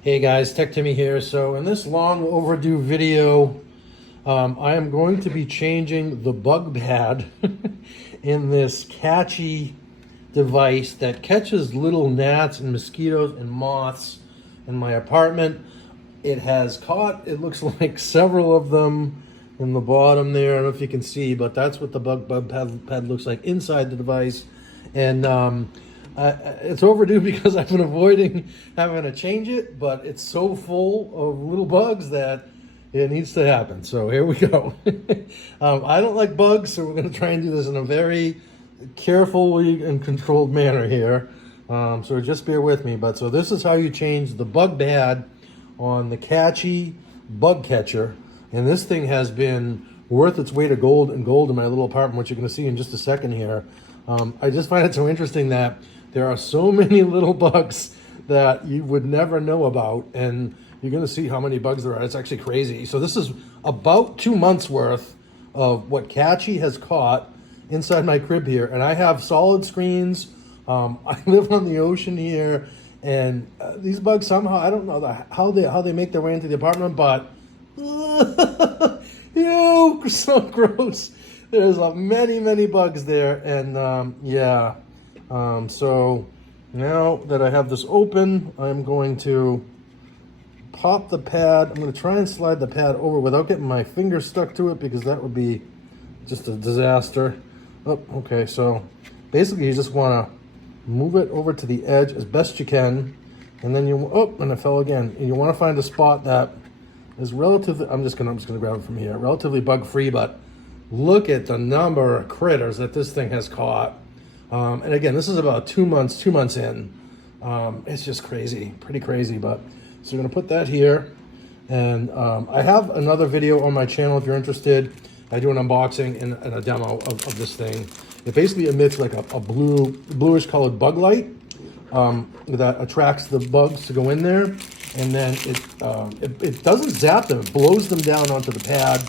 Hey guys, Tech Timmy here. So in this long overdue video, I am going to be changing the bug pad in this Katchy device that catches little gnats and mosquitoes and moths in my apartment. It has caught, it looks like several of them in the bottom there. I don't know if you can see, but that's what the bug pad looks like inside the device. And it's overdue because I've been avoiding having to change it, but it's so full of little bugs that it needs to happen. So here we go. I don't like bugs, so we're going to try and do this in a very carefully and controlled manner here. So just bear with me. But so this is how you change the bug pad on the Katchy bug catcher. And this thing has been worth its weight of gold in my little apartment, which you're going to see in just a second here. I just find it so interesting that there are so many little bugs that you would never know about, and you're going to see how many bugs there are. It's actually crazy. So this is about 2 months worth of what Katchy has caught inside my crib here, and I have solid screens. I live on the ocean here, and these bugs somehow, I don't know how they make their way into the apartment, but ew, so gross. There's many bugs there, and yeah. So now that I have this open, I'm going to pop the pad. I'm going to try and slide the pad over without getting my finger stuck to it, because that would be just a disaster. Oh, okay, so basically you just want to move it over to the edge as best you can, and then you, oh, and it fell again. And you want to find a spot that is relatively, I'm just gonna grab it from here, relatively bug-free, but look at the number of critters that this thing has caught. And again, this is about 2 months in. It's just crazy, pretty crazy. But so we're gonna put that here, and I have another video on my channel if you're interested. I do an unboxing and a demo of this thing. It basically emits like a bluish colored bug light that attracts the bugs to go in there, and then it doesn't zap them. It blows them down onto the pad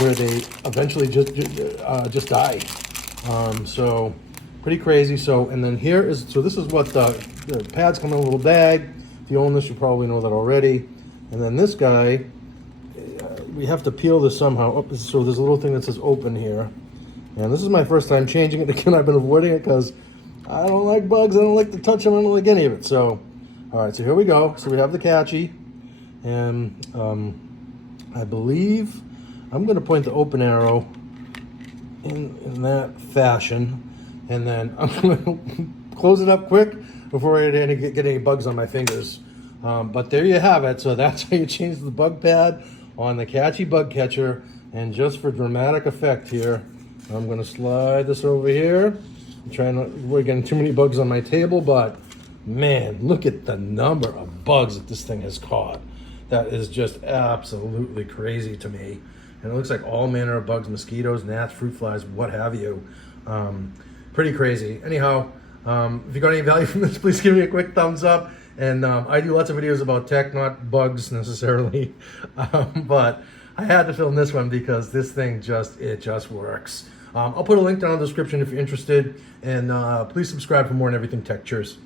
where they eventually just die. So pretty crazy. So, and then here is, so this is what the pads come in a little bag. If you own this, you probably know that already. And then this guy, we have to peel this somehow. Oh, so there's a little thing that says open here. And this is my first time changing it. Again, I've been avoiding it because I don't like bugs. I don't like to touch them. I don't like any of it. So, all right, so here we go. So we have the Katchy, and I believe I'm going to point the open arrow in that fashion. And then I'm going to close it up quick before I get any bugs on my fingers. But there you have it. So that's how you change the bug pad on the Katchy bug catcher. And just for dramatic effect here, I'm going to slide this over here. I'm trying to avoid getting too many bugs on my table, but man, look at the number of bugs that this thing has caught. That is just absolutely crazy to me. And it looks like all manner of bugs, mosquitoes, gnats, fruit flies, what have you. Pretty crazy. Anyhow, if you got any value from this, please give me a quick thumbs up. And I do lots of videos about tech, not bugs necessarily. But I had to film this one because this thing it just works. I'll put a link down in the description if you're interested. And please subscribe for more on everything tech. Cheers.